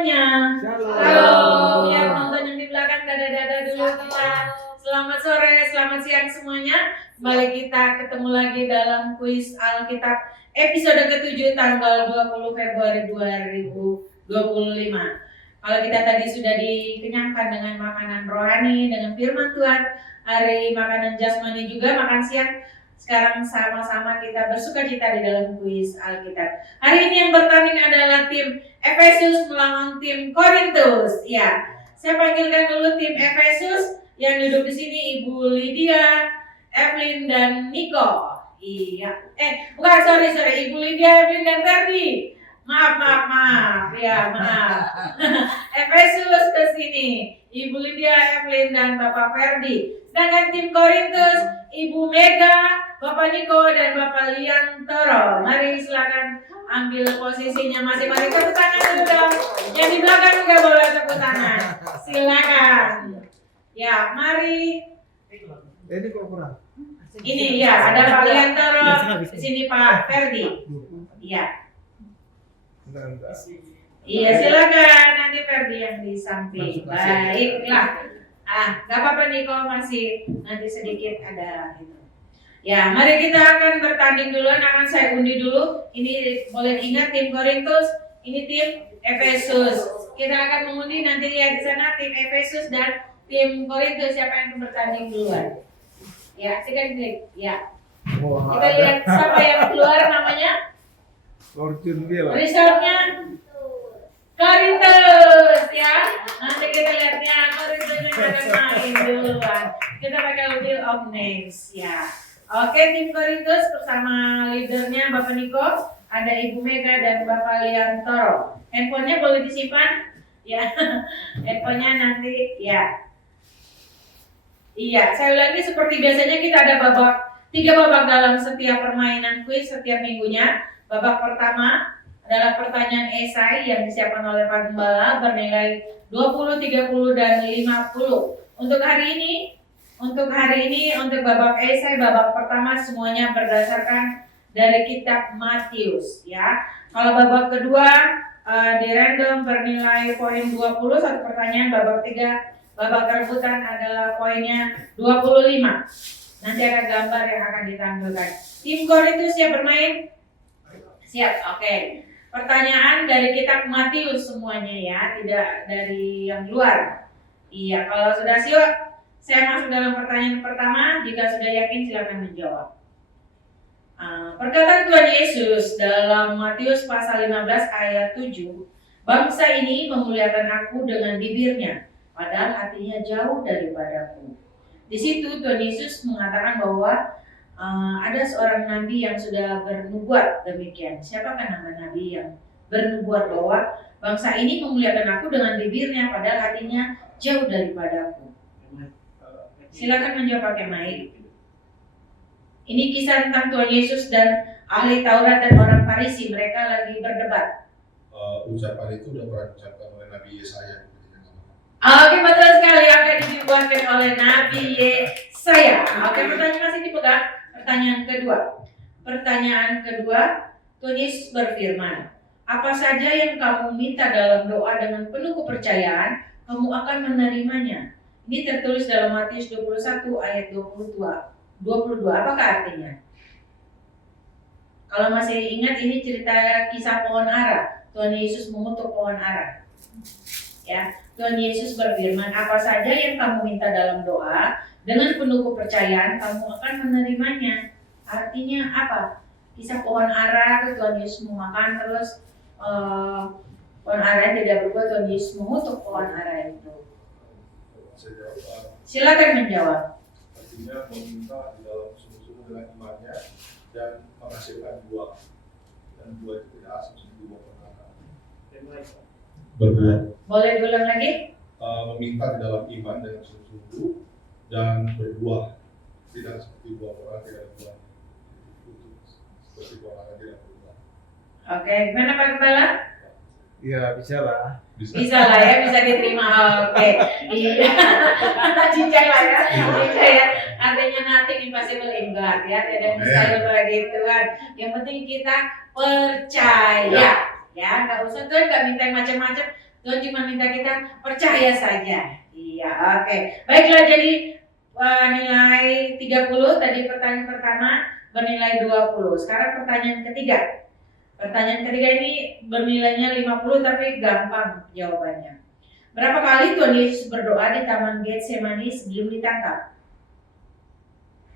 semuanya. Halo, biar penonton yang di belakang dada-dada dulu telah. Selamat sore, selamat siang semuanya. Kembali kita ketemu lagi dalam kuis Alkitab episode ke-7 tanggal 20 Februari 2025. Kalau kita tadi sudah dikenyangkan dengan makanan rohani, dengan firman Tuhan, hari makanan jasmani juga, makan siang. Sekarang sama-sama kita bersukacita di dalam kuis Alkitab. Hari ini yang bertanding adalah tim Efesus melawan tim Korintus. Ya, saya panggilkan dulu tim Efesus yang duduk di sini, Ibu Lydia, Evelyn dan Niko. Iya, bukan, sorry, Ibu Lydia, Evelyn dan Ferdi. Maaf. Ya, maaf. Efesus ke sini, Ibu Lydia, Evelyn dan Bapak Ferdi. Sedangkan tim Korintus, Ibu Mega, Bapak Niko dan Bapak Liantoro. Mari silakan ambil posisinya masing-masing. Tepuk tangan dulu dong. Yang di belakang juga boleh tepuk tangan. Silakan. Ya, mari. Ini kok kurang. Ini ya, ada Pak Liantoro, di sini Pak Ferdi. Iya. Iya, silakan. Nanti Ferdi yang di samping. Baiklah. Gak apa-apa nih kalau masih nanti sedikit ada itu. Ya, mari kita akan bertanding dulu. Akan saya undi dulu. Ini boleh ingat tim Korintus, ini tim Efesus. Kita akan mengundi, nanti lihat di sana tim Efesus dan tim Korintus siapa yang bertanding duluan. Ya, silakan klik. Ya. Kita lihat siapa yang keluar namanya. Resultnya Korintus ya. Nanti kita lihatnya Korintus ada main duluan. Kita pakai wheel of names ya. Oke, tim Korintus bersama leadernya Bapak Niko, ada Ibu Mega dan Bapak Liantoro. Handphonenya boleh disimpan ya. Handphonenya nanti ya. Iya, saya ulangi seperti biasanya kita ada tiga babak dalam setiap permainan kuis setiap minggunya. Babak pertama adalah pertanyaan esai yang disiapkan oleh Pak Gembala bernilai 20, 30, dan 50. Untuk hari ini, untuk babak esai, babak pertama semuanya berdasarkan dari kitab Matius ya. Kalau babak kedua di random bernilai poin 20, satu pertanyaan. Babak 3, babak rebutan adalah poinnya 25. Nanti ada gambar yang akan ditampilkan. Tim Korintus siap bermain? Siap, oke. Pertanyaan dari kitab Matius semuanya ya, tidak dari yang luar. Iya, kalau sudah siap, saya masuk dalam pertanyaan pertama. Jika sudah yakin, silakan menjawab. Perkataan Tuhan Yesus dalam Matius pasal 15 ayat 7, bangsa ini memuliakan aku dengan bibirnya, padahal hatinya jauh daripadaku. Di situ Tuhan Yesus mengatakan bahwa ada seorang nabi yang sudah bernubuat demikian. Siapakah nama nabi yang bernubuat bahwa bangsa ini memuliakan aku dengan bibirnya padahal hatinya jauh daripadaku? Silakan menjawab pakai mic. Ini kisah tentang Tuhan Yesus dan ahli Taurat dan orang Farisi. Mereka lagi berdebat. Ucapan itu sudah pernah diucapkan oleh Nabi Yesaya. Oke, betul sekali. Akan dibuatkan oleh Nabi Yesaya. Oke, pertanyaan masih dipegang. Pertanyaan kedua, Tuhan Yesus berfirman, apa saja yang kamu minta dalam doa dengan penuh kepercayaan, kamu akan menerimanya. Ini tertulis dalam Matius 21 ayat 22. Apakah artinya? Kalau masih ingat, ini cerita kisah pohon ara. Tuhan Yesus mengutuk pohon ara. Ya, Tuhan Yesus berfirman, apa saja yang kamu minta dalam doa dengan penuh kepercayaan, kamu akan menerimanya. Artinya apa? Kisah pohon ara, Tuhan Yesus memakan, terus pohon ara tidak berbuah, Tuhan Yesus mengutuk pohon ara itu. Silakan menjawab. Artinya meminta di dalam sungguh-sungguh dengan imannya dan menghasilkan buah. Dan buah itu tidak asing seperti buah penara. Berbuah. Boleh diulang lagi? Meminta di dalam iman dengan sungguh-sungguh dan berbuah. Tidak seperti buah penara tidak berbuah. Seperti buah penara tidak berbuah. Oke, gimana Pak Kepala? Ya, bisa lah. Bisa lah ya, bisa diterima. Oke. Iya. Cincang lah ya. Cincang ya. Artinya nothing impossible in God ya. Tidak mustahil bagi Tuhan. Yang penting kita percaya. Ya, nggak usah Tuhan nggak minta yang macam-macam. Tuhan cuma minta kita percaya saja. Iya, oke. Baiklah, jadi nilai 30 tadi pertanyaan pertama bernilai 20. Sekarang pertanyaan ketiga. Pertanyaan ketiga ini bernilainya 50 tapi gampang jawabannya. Berapa kali Tuhan Yesus berdoa di Taman Getsemani sebelum ditangkap?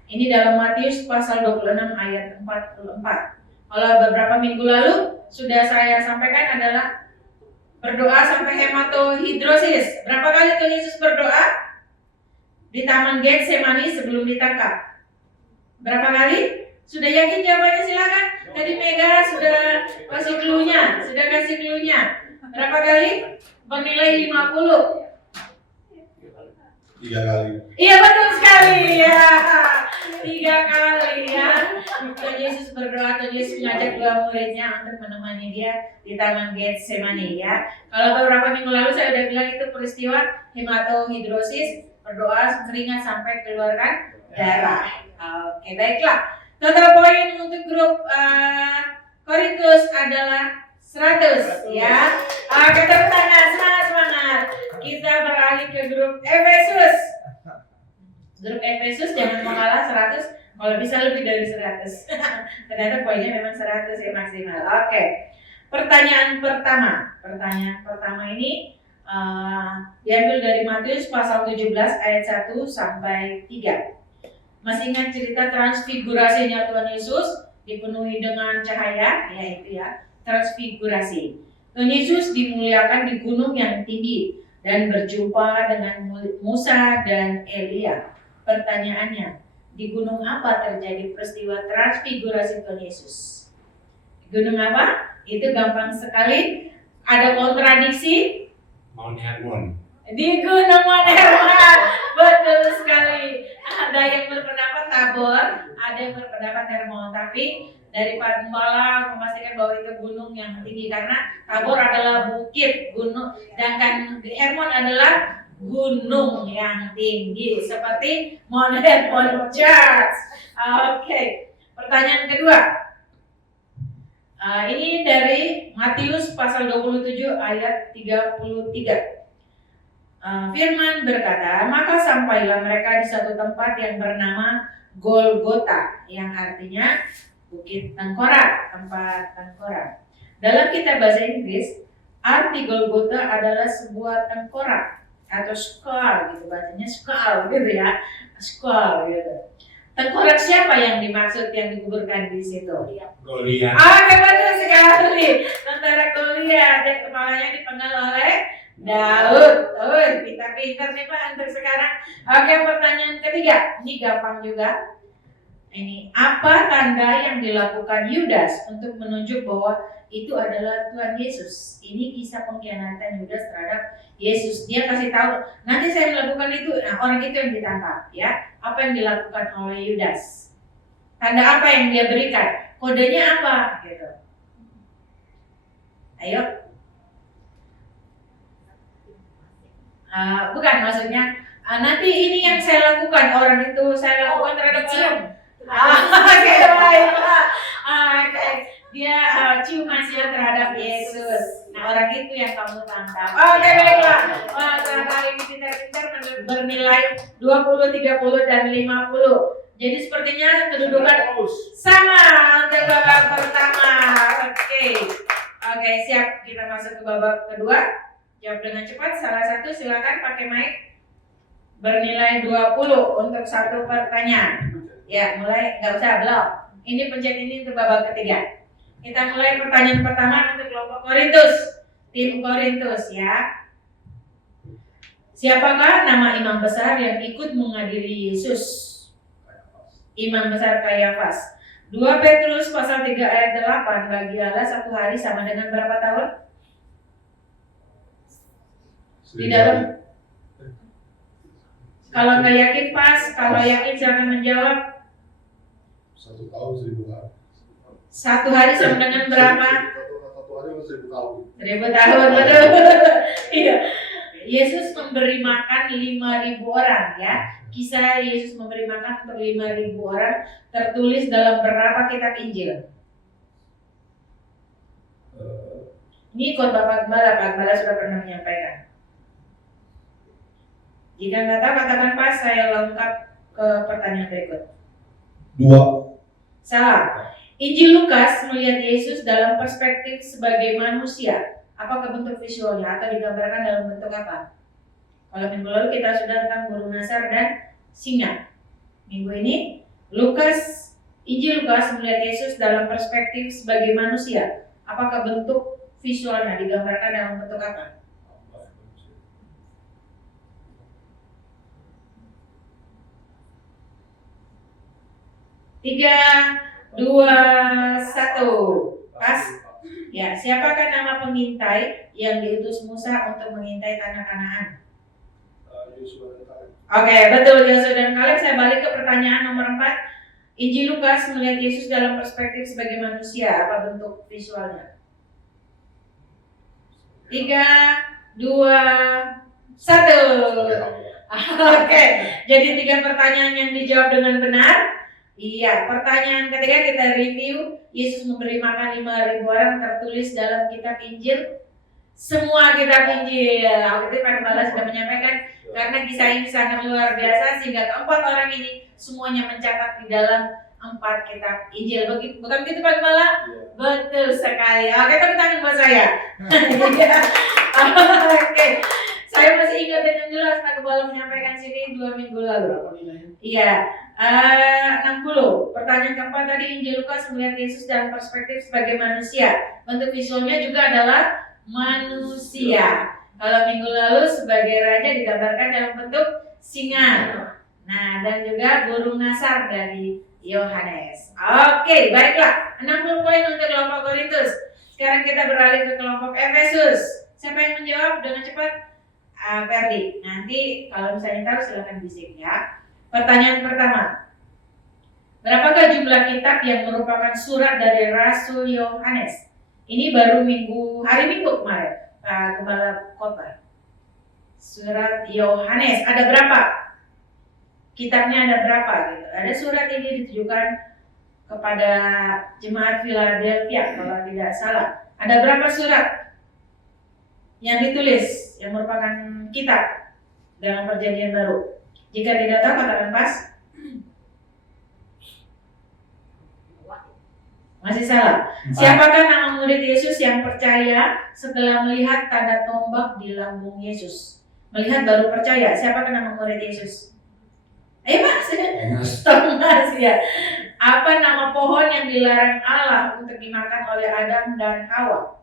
Ini dalam Matius pasal 26 ayat 44. Kalau beberapa minggu lalu sudah saya sampaikan adalah berdoa sampai hematohidrosis. Berapa kali Tuhan Yesus berdoa di Taman Getsemani sebelum ditangkap? Berapa kali? Sudah yakin jawabannya? Silakan. Tadi Mega sudah kasih clue-nya. Berapa kali? Bernilai 50. 3 kali. Iya, betul sekali ya. 3 kali ya. Tuhan Yesus berdoa, Tuhan Yesus mengajak 2 muridnya untuk menemani dia di Taman Getsemani ya. Kalau beberapa minggu lalu saya sudah bilang itu peristiwa hematohidrosis, berdoa keringat sampai keluarkan darah. Oke, baiklah. Total poin untuk grup Korintus adalah 100 ya. Tepuk tangan, semangat. Kita beralih ke grup Efesus. Grup Efesus jangan mengalah 100, kalau bisa lebih dari 100. Ternyata poinnya memang 100 ya maksimal. Oke. Pertanyaan pertama ini diambil dari Matius pasal 17 ayat 1 sampai 3. Masih ingat cerita transfigurasinya Tuhan Yesus dipenuhi dengan cahaya, yaitu ya, transfigurasi. Tuhan Yesus dimuliakan di gunung yang tinggi dan berjumpa dengan Musa dan Elia. Pertanyaannya, di gunung apa terjadi peristiwa transfigurasi Tuhan Yesus? Gunung apa? Itu gampang sekali. Ada kontradiksi. Mount Hermon. Di Gunung Mount Hermon. Betul sekali. Ada yang berpendapat Tabor, ada yang berpendapat Hermon. Tapi dari Pak Gembala memastikan bahwa itu gunung yang tinggi, karena Tabor adalah bukit gunung, sedangkan Hermon adalah gunung yang tinggi seperti Mount Hermon Church. Oke. Pertanyaan kedua. Ini dari Matius pasal 27 ayat 33. Firman berkata, maka sampailah mereka di suatu tempat yang bernama Golgota, yang artinya Bukit Tengkorak, tempat tengkorak. Dalam kitab bahasa Inggris, arti Golgota adalah sebuah tengkorak atau skull gitu, bacanya skull gitu ya, skull gitu. Tengkorak siapa yang dimaksud yang dikuburkan di situ? Goliat. Betul sekali. Tentara Goliat dan kepalanya dipenggal oleh Daud. Pintar-pintar nih Pak untuk sekarang. Oke, pertanyaan ketiga. Ini gampang juga. Ini apa tanda yang dilakukan Yudas untuk menunjuk bahwa itu adalah Tuhan Yesus? Ini kisah pengkhianatan Yudas terhadap Yesus. Dia kasih tahu, nanti saya melakukan itu. Nah, orang itu yang ditangkap ya. Apa yang dilakukan oleh Yudas? Tanda apa yang dia berikan? Kodenya apa? Gitu. Ayo. Bukan, maksudnya nanti ini yang saya lakukan, orang itu saya lakukan terhadap orang. Dia ciuman dia terhadap Yesus. Nah, orang itu yang kamu tangkap. Oke, baiklah. Kali ini pintar-pintar bernilai 20, 30 dan 50. Jadi sepertinya kedudukan sama untuk babak pertama. Oke, siap. Kita masuk ke babak kedua. Jawab dengan cepat, salah satu silakan pakai mic. Bernilai 20 untuk satu pertanyaan. Ya, mulai, nggak usah blok. Ini pencet ini untuk babak ketiga. Kita mulai pertanyaan pertama untuk kelompok Korintus. Tim Korintus ya. Siapakah nama imam besar yang ikut mengadili Yesus? Imam besar Kayafas. 2 Petrus pasal 3 ayat 8, bagi Allah satu hari sama dengan berapa tahun? Di dalam, kalau nggak yakin pas, kalau yakin silakan menjawab. 1 tahun 1000 hari. 1 hari sama dengan berapa? 1 hari 1000 tahun. 1000 tahun, betul. Iya. Yesus memberi makan 5.000 orang ya. Kisah Yesus memberi makan untuk 5.000 orang tertulis dalam berapa kitab Injil? Ini khotbah Pak Gembala sudah pernah menyampaikan. Jika nggak tahu katakan pas, saya lengkap ke pertanyaan berikut. 2. Salah. Injil Lukas melihat Yesus dalam perspektif sebagai manusia. Apakah bentuk visualnya atau digambarkan dalam bentuk apa? Kalau minggu lalu kita sudah tentang burung nasar dan singa. Minggu ini Injil Lukas melihat Yesus dalam perspektif sebagai manusia. Apakah bentuk visualnya digambarkan dalam bentuk apa? 3, 2, 1. Pas. Ya, siapakah nama pengintai yang diutus Musa untuk mengintai tanah Kanaan? Oke, betul, Yosua dan Kaleb. Saya balik ke pertanyaan nomor 4. Injil Lukas melihat Yesus dalam perspektif sebagai manusia. Apa bentuk visualnya? 3, 2, 1. Oke, jadi 3 pertanyaan yang dijawab dengan benar. Iya, pertanyaan ketiga kita review. Yesus memberi makan 5.000 orang tertulis dalam kitab Injil. Semua kitab Injil. Waktu itu Pak Gembala sudah menyampaikan karena kisah ini sangat luar biasa sehingga keempat orang ini semuanya mencatat di dalam 4 kitab Injil. Bukan begitu Pak Gembala? Betul sekali. Oke, tepuk tangan buat saya. Oke. Saya masih ingat dengan jelas Pak Gembala menyampaikan sini 2 minggu lalu. Iya, 60. Pertanyaan keempat tadi, Injil Lukas melihat Yesus dalam perspektif sebagai manusia. Bentuk visualnya juga adalah manusia. Kalau minggu lalu sebagai raja digambarkan dalam bentuk singa. Nah, dan juga burung nasar dari Yohanes. Oke, baiklah. 60 poin untuk kelompok Korintus. Sekarang kita beralih ke kelompok Efesus. Siapa yang menjawab dengan cepat? Ferdi. Nanti kalau misalnya tahu silakan bisik ya. Pertanyaan pertama. Berapakah jumlah kitab yang merupakan surat dari Rasul Yohanes? Ini baru hari Minggu kemarin. Pak Gembala Kota. Surat Yohanes ada berapa? Kitabnya ada berapa gitu. Ada surat ini ditujukan kepada jemaat Philadelphia kalau tidak salah. Ada berapa surat yang ditulis yang merupakan kitab dalam perjanjian baru? Jika tidak tahu katakan pas. Masih salah. Siapakah nama murid Yesus yang percaya setelah melihat tanda tombak di lambung Yesus? Melihat baru percaya. Siapakah nama murid Yesus? Ayo Mas. Thomas ya. Apa nama pohon yang dilarang Allah untuk dimakan oleh Adam dan Hawa?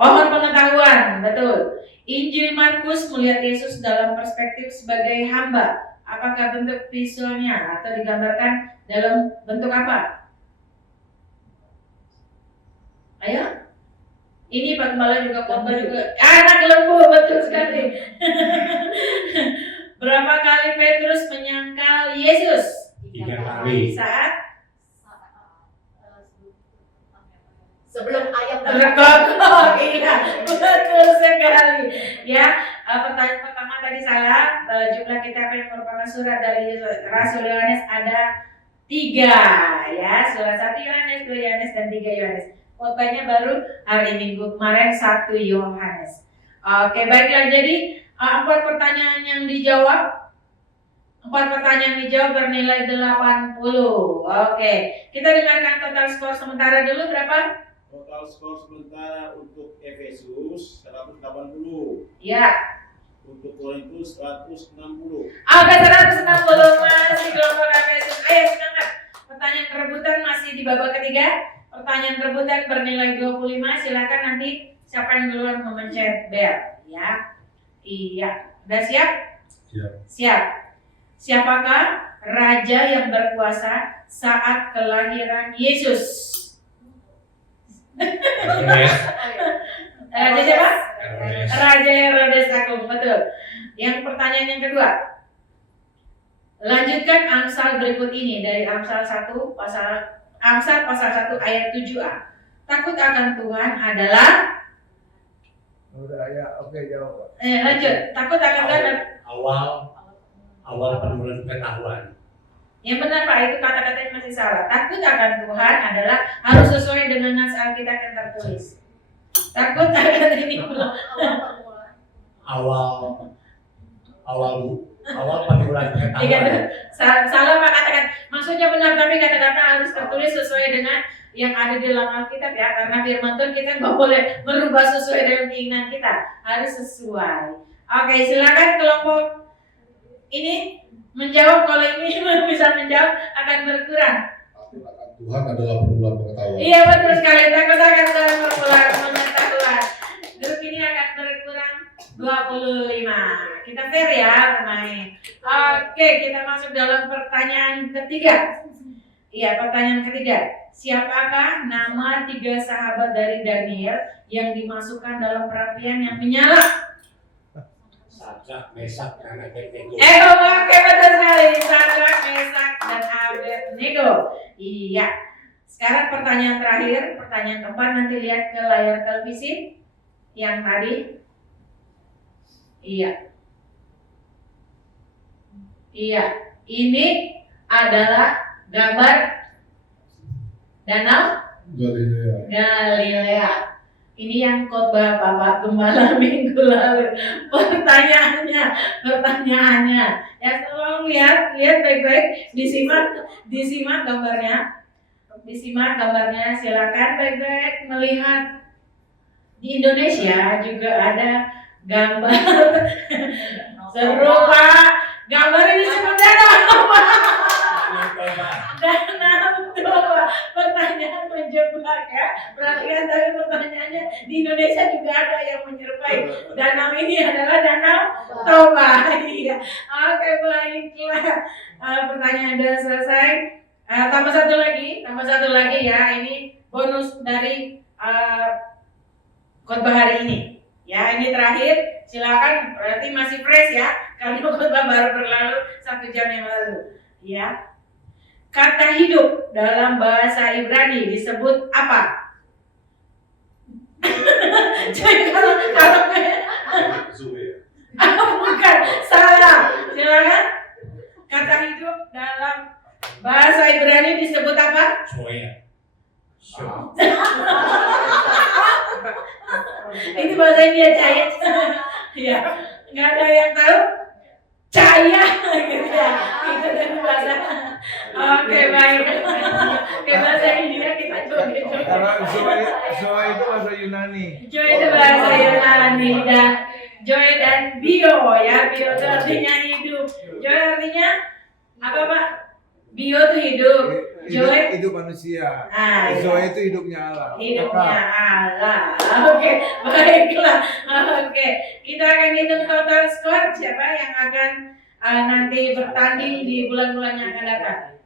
Pohon pengetahuan, betul. Injil Markus melihat Yesus dalam perspektif sebagai hamba. Apakah bentuk visualnya atau digambarkan dalam bentuk apa? Ayo. Ini Pak Gembala juga khotbah juga. Anak lembu, betul sekali. Berapa kali Petrus menyangkal Yesus? 3 kali. Saat sebelum ayam berkokok, iya, betul sekali. Ya, pertanyaan pertama tadi salah. Jumlah kitab yang merupakan surat dari Rasul Yohanes ada 3, ya. Surat 1 Yohanes, 2 Yohanes, dan 3 Yohanes. Khotbahnya baru hari Minggu kemarin 1 Yohanes. Oke, baiklah. Jadi 4 pertanyaan yang dijawab. 4 pertanyaan dijawab bernilai 80. Oke, kita dengarkan total skor sementara dulu berapa? Total skor sementara untuk Efesus 180. Ya. Untuk Korintus 160. Oke, 160 masih kelompok Efesus. Ayo semangat. Pertanyaan rebutan masih di babak ketiga. Pertanyaan rebutan bernilai 25. Silakan nanti siapa yang duluan memencet bel, ya. Iya. Udah siap? Siap. Siap. Siapakah raja yang berkuasa saat kelahiran Yesus? Raja siapa? Raja Herodes Agung, betul. Yang pertanyaan yang kedua. Lanjutkan Amsal berikut ini dari Amsal pasal 1 ayat 7a. Takut akan Tuhan adalah Udah ya, oke jawab. lanjut. Takut akan Tuhan awal permulaan pengetahuan. yang benar Pak, itu kata-katanya masih salah. Takut akan Tuhan adalah harus sesuai dengan nas Alkitab yang tertulis. Takut akan ini belum. Awal permulaan pengetahuan. Salah Pak katakan. Maksudnya benar tapi kata-kata harus tertulis sesuai dengan yang ada di dalam Alkitab ya, karena firman Tuhan kita nggak boleh merubah sesuai dengan keinginan kita, harus sesuai. Oke, silakan kelompok ini menjawab. Kalau ini bisa menjawab akan berkurang. Takut akan Tuhan adalah permulaan pengetahuan. Iya betul sekali, takut akan dalam permulaan pengetahuan. Grup ini akan berkurang 25. Kita fair ya bermain. Oke, kita masuk dalam pertanyaan ketiga. Iya, pertanyaan ketiga. Siapakah nama 3 sahabat dari Daniel yang dimasukkan dalam perapian yang menyala? Sadrak, Mesak, dan Abednego. Oke, betul sekali. Sadrak, Mesak, dan Abednego. Iya. Sekarang pertanyaan terakhir, pertanyaan keempat, nanti lihat ke layar televisi yang tadi. Iya. Iya. Ini adalah gambar danau Galilea. Ini yang khotbah Bapak Gembala minggu lalu. Pertanyaannya, ya tolong lihat baik-baik, disimak gambarnya, silakan baik-baik melihat. Di Indonesia juga ada gambar serupa. Gambar ini disebut danau. Danau Toba. Pertanyaan menjebak ya. Perhatikan tadi pertanyaannya, di Indonesia juga ada yang menyerupai. Danau ini adalah Danau Toba. Iya. Oke, baiklah. Pertanyaan sudah selesai. Tambah satu lagi ya. Ini bonus dari khotbah hari ini. Ya, ini terakhir. Silakan, berarti masih fresh ya, karena khotbah baru berlalu 1 jam yang lalu. Ya. Kata hidup dalam bahasa Ibrani disebut apa? Jadi kalau Zoe. bukan, salah. Silakan. Kata hidup dalam bahasa Ibrani disebut apa? Soya. Itu bahasa India Cahaya. Ya, nggak ada yang tahu. Cahaya, gitu ya. Itu dari bahasa. Oke, baik. Oke, bahasa India kita coba. Kalau Zoe itu bahasa Yunani. Joy itu bahasa Yunani dan Joy dan Bio ya. Bio itu artinya hidup. Joy artinya apa Pak? Bio itu hidup. Joy Hidup manusia. iya. Zoe itu hidupnya Allah. Hidupnya Allah. Oke, baiklah. Oke, kita akan hitung total skor siapa yang akan nanti bertanding di bulan-bulan yang akan datang.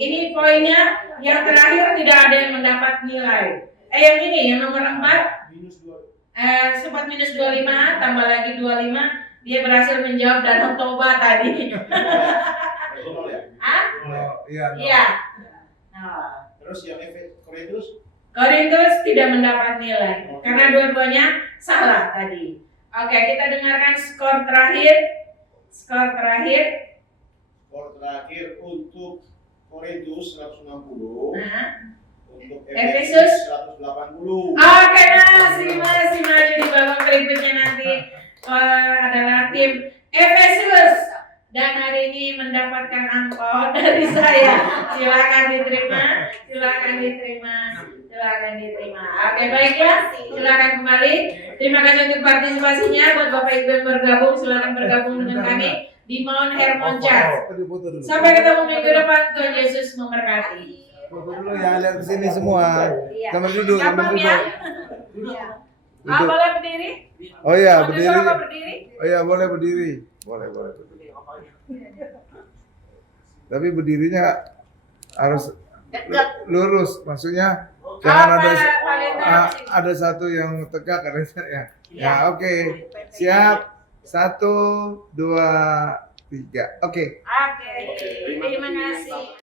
Ini poinnya yang terakhir tidak ada yang mendapat nilai. Yang ini yang nomor 4 sempat minus 25 tambah lagi 25, dia berhasil menjawab Danau Toba tadi. Iya. Iya. Nah, Terus yang Korintus tidak mendapat nilai karena dua-duanya salah tadi. Oke, kita dengarkan skor terakhir. Skor terakhir untuk Korintus 160, Nah. untuk Efesus 180. Oke, masih maju di babak berikutnya nanti adalah tim Efesus. Dan hari ini mendapatkan angpau dari saya. Silakan diterima. Oke, baiklah. Silakan kembali. Terima kasih untuk partisipasinya. Buat Bapak Ibu yang bergabung, silakan bergabung dengan kami di Mount Hermon Church. Sampai ketemu minggu depan. Tuhan Yesus memberkati. Foto dulu ya, lihat ke sini semua. Iya. Sambil duduk. Gampang ya. Boleh berdiri? Oh iya, Mau berdiri. disuruh berdiri? Oh iya, boleh berdiri. Boleh. Tapi berdirinya harus lurus, maksudnya jangan ada satu yang tegak ada ya. Ya, oke. Siap. 1, 2, 3. Oke. Oke. Terima kasih.